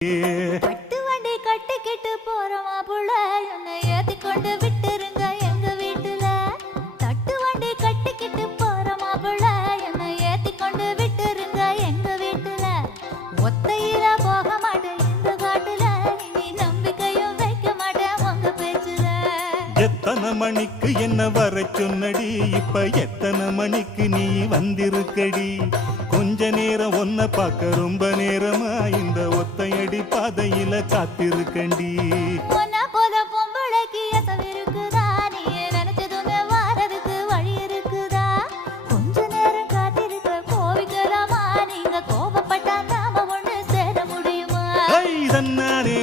கட்டு வண்டி கட்டிக்கிட்டு போறோமா புள்ள என்னை ஏத்தி கொண்டு விட்டுருங்க எங்க வீட்டுல. தட்டு வண்டி கட்டிக்கிட்டு போறோமா புள்ள என்னை ஏத்தி கொண்டு விட்டுருங்க எங்க வீட்டுல. ஒத்தையில போக மாட்டேன் இந்த காட்டுல, இனி நம்பிக்கையும் வைக்க மாட்டேன் உங்க பேச்சுல. எத்தனை மணிக்கு என்ன வர சொன்னடி, இப்ப எத்தனை மணிக்கு நீ வந்திருக்கடி? கொஞ்ச நேரம் ஒன்ன பார்க்க ரொம்ப நேரமா இந்த ஒத்தையடி பாதையில காத்திருக்கண்டி. உன்னை போல பொம்பளைக்கு எசவு இருக்குதா, நீ நினைச்சதுமே வாரதுக்கு வழி இருக்குதா? கொஞ்ச நேரம் காத்திருக்க கோவிக்கலாமா, நீங்க கோபப்பட்டா நாம ஒண்ணு சேர முடியுமா? தன்னானே